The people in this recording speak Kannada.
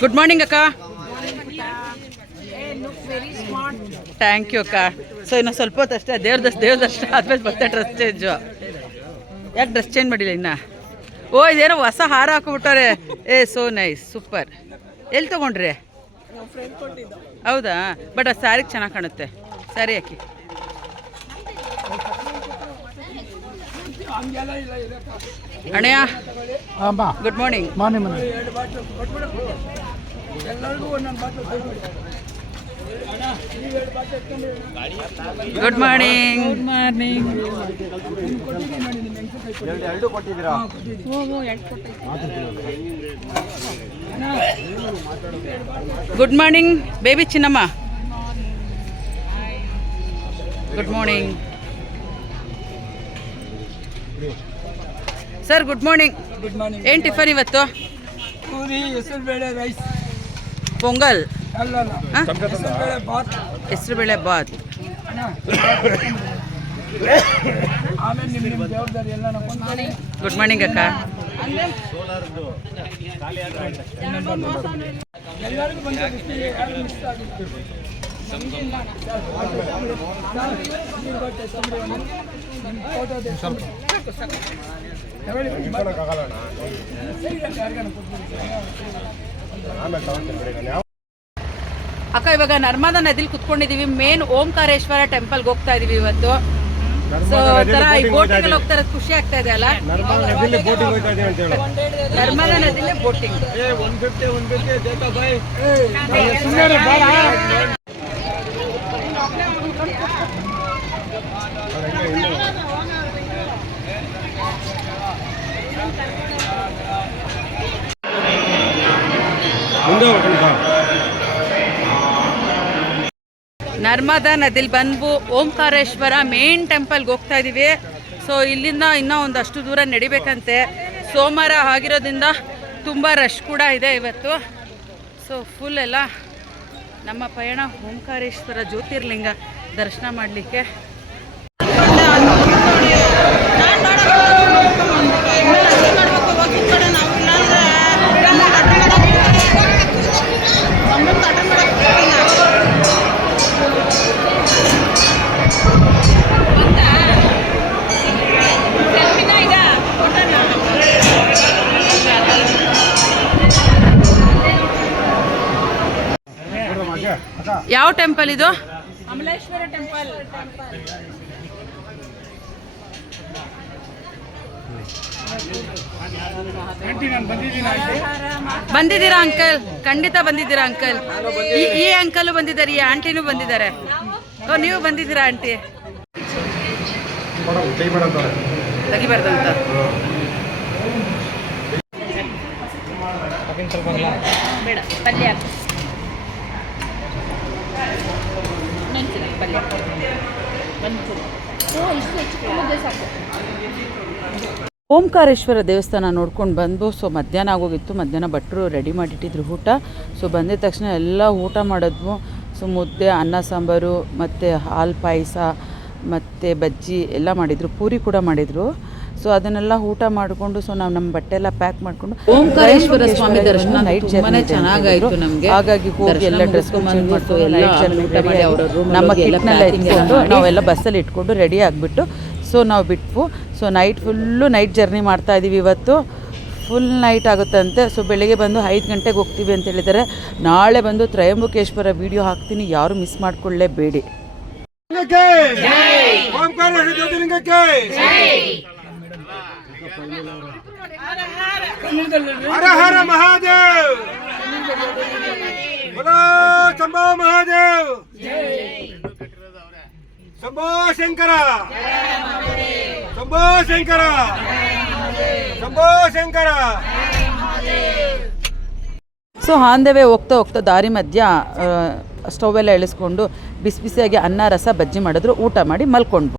ಗುಡ್ ಮಾರ್ನಿಂಗ್ ಅಕ್ಕ. ಥ್ಯಾಂಕ್ ಯು ಅಕ್ಕ. ಸೊ ಇನ್ನು ಸ್ವಲ್ಪ ಹೊತ್ತು ಅಷ್ಟೇ ದೇವ್ರ ದಸ್ ದೇವ್ರ ದರ್ಶನ ಆದ್ಮೇಲೆ ಮತ್ತೆ ಡ್ರೆಸ್ ಚೇಂಜು ಯಾಕೆ ಡ್ರೆಸ್ ಚೇಂಜ್ ಮಾಡಿಲ್ಲ ಇನ್ನ? ಓ, ಇದೇನೋ ಹೊಸ ಹಾರ ಹಾಕೊಬಿಟ್ಟವ್ರೆ. ಏ ಸೋ ನೈಸ್ ಸೂಪರ್ ಎಲ್ಲಿ ತೊಗೊಂಡ್ರಿ? ಹೌದಾ? ಬಟ್ ಆ ಸ್ಯಾರಿಗೆ ಚೆನ್ನಾಗಿ ಕಾಣುತ್ತೆ. ಸ್ಯಾರಿ ಹಾಕಿ. ಅಣ್ಣಯ್ಯ ಗುಡ್ ಮಾರ್ನಿಂಗ್ ಮಾರ್ನಿಂಗ್ ಮನೆ. Good morning good morning good morning baby Chinnamma. Good morning sir good morning good morning ಏನು ಟಿಫನ್ ಇವತ್ತು? ಪೂರಿ ಹೆಸರು ಬೇಳೆ ರೈಸ್ ಪೊಂಗಲ್ ಬಾತ್. ಹೆಸರುಬೇಳೆ ಬಾತ್. ಆಮೇಲೆ ನಿಮ್ಮ ನಿಮ್ಮ ಜವಾಬ್ದಾರಿ ಎಲ್ಲ ಗುಡ್ ಮಾರ್ನಿಂಗ್ ಅಕ್ಕ. ಎಲ್ಲರಿಗೂ ಬಂದ ಅಕ್ಕ ಇವಾಗ ನರ್ಮದಾ ನದಿಲಿ ಕುತ್ಕೊಂಡಿದೀವಿ. ಮೇನ್ ಓಂಕಾರೇಶ್ವರ ಟೆಂಪಲ್ಗೆ ಹೋಗ್ತಾ ಇದೀವಿ ಇವತ್ತು. ಸೊ ಒಂಥರ ಈ ಬೋಟಿಂಗ್ ಹೋಗ್ತಾ ಇರೋದು ಖುಷಿ ಆಗ್ತಾ ಇದೆ ಅಲ್ಲ? ನರ್ಮದಾ ನದಿಲೇ ಬೋಟಿಂಗ್ ನರ್ಮದಾ ನದಿಲಿ ಬಂದು ಓಂಕಾರೇಶ್ವರ ಮೇನ್ ಟೆಂಪಲ್ಗೆ ಹೋಗ್ತಾ ಇದೀವಿ. ಸೊ ಇಲ್ಲಿಂದ ಇನ್ನೂ ಒಂದಷ್ಟು ದೂರ ನಡಿಬೇಕಂತೆ. ಸೋಮವಾರ ಆಗಿರೋದ್ರಿಂದ ತುಂಬ ರಶ್ ಕೂಡ ಇದೆ ಇವತ್ತು. ಸೊ ಫುಲ್ ಎಲ್ಲ ನಮ್ಮ ಪಯಣ ಓಂಕಾರೇಶ್ವರ ಜ್ಯೋತಿರ್ಲಿಂಗ. ದರ್ಶನ ಮಾಡಲಿಕ್ಕೆ. ಯಾವ ಟೆಂಪಲ್ ಇದು? ಅಮಲೇಶ್ವರ ಟೆಂಪಲ್. ಬಂದಿದ್ದೀರಾ ಅಂಕಲ್? ಖಂಡಿತ ಬಂದಿದ್ದೀರಾ ಅಂಕಲ್. ಈ ಈ ಅಂಕಲ್ ಬಂದಿದ್ದಾರೆ ಈ ಆಂಟಿನೂ ಬಂದಿದ್ದಾರೆ. ಓ ನೀವು ಬಂದಿದ್ದೀರಾ ಆಂಟಿ? ತೆಗಿಬಾರ್ದಂತ. ಬೇಡ ಪಲ್ಯ ಹಾಕು. ಇನ್ನೊಂಚೂರು ಪಲ್ಯ ಒಂಚೂರು ಓ ಇಷ್ಟು ಹೆಚ್ಚು ಮುದ್ದೆ ಸಾಕು ಓಂಕಾರೇಶ್ವರ ದೇವಸ್ಥಾನ ನೋಡ್ಕೊಂಡು ಬಂದು ಸೊ ಮಧ್ಯಾಹ್ನ ಆಗೋಗಿತ್ತು, ಮಧ್ಯಾಹ್ನ ಭಟ್ರು ರೆಡಿ ಮಾಡಿಟ್ಟಿದ್ರು ಊಟ. ಸೊ ಬಂದಿದ ತಕ್ಷಣ ಎಲ್ಲ ಊಟ ಮಾಡಿದ್ವು. ಸೊ ಮುದ್ದೆ, ಅನ್ನ, ಸಾಂಬಾರು, ಮತ್ತು ಹಾಲು, ಪಾಯಸ, ಮತ್ತು ಬಜ್ಜಿ ಎಲ್ಲ ಮಾಡಿದರು. ಪೂರಿ ಕೂಡ ಮಾಡಿದರು. ಸೊ ಅದನ್ನೆಲ್ಲ ಊಟ ಮಾಡಿಕೊಂಡು ಸೊ ನಾವು ನಮ್ಮ ಬಟ್ಟೆ ಎಲ್ಲ ಪ್ಯಾಕ್ ಮಾಡಿಕೊಂಡು ಓಂಕಾರೇಶ್ವರ ಸ್ವಾಮಿ ದರ್ಶನ ನೈಟ್ ಚೆನ್ನಾಗಿ ಚೆನ್ನಾಗಾಯಿತು ನಮಗೆ. ಹಾಗಾಗಿ ಹೋಗಿ ಎಲ್ಲ ಡ್ರೆಸ್ ನಮ್ಮ ಕಿಟ್ನೆಲ್ಲ ಇಟ್ಕೊಂಡು ನಾವೆಲ್ಲ ಬಸ್ಸಲ್ಲಿ ಇಟ್ಕೊಂಡು ರೆಡಿ ಆಗಿಬಿಟ್ಟು ಸೊ ನಾವು ಬಿಟ್ವು. So night full night journey ಮಾಡ್ತಾ ಇದ್ದೀವಿ ಇವತ್ತು. Full night ಆಗುತ್ತಂತೆ. ಸೊ ಬೆಳಿಗ್ಗೆ ಬಂದು ಐದು ಗಂಟೆಗೆ ಹೋಗ್ತೀವಿ ಅಂತ ಹೇಳಿದರೆ ನಾಳೆ ಬಂದು ತ್ರಯಂಬಕೇಶ್ವರ ವಿಡಿಯೋ ಹಾಕ್ತೀನಿ. ಯಾರು ಮಿಸ್ ಮಾಡ್ಕೊಳ್ಳೇಬೇಡಿ. ಹರ ಹರ ಮಹಾದೇವ್! ಚಂಬಾ ಮಹಾದೇವ್! ಚಂಬಾ ಶಂಕರ! ಚಂಬಾ ಶಂಕರ! ಚಂಬಾ ಶಂಕರ! ಸೊ ಹಾಂದವೇ ಹೋಗ್ತಾ ಹೋಗ್ತಾ ದಾರಿ ಮಧ್ಯ ಸ್ಟೌವೆಲ್ಲ ಇಳಿಸ್ಕೊಂಡು ಬಿಸಿ ಬಿಸಿಯಾಗಿ ಅನ್ನ, ರಸ, ಬಜ್ಜಿ ಮಾಡಿದ್ರು, ಊಟ ಮಾಡಿ ಮಲ್ಕೊಂಡ್ರು.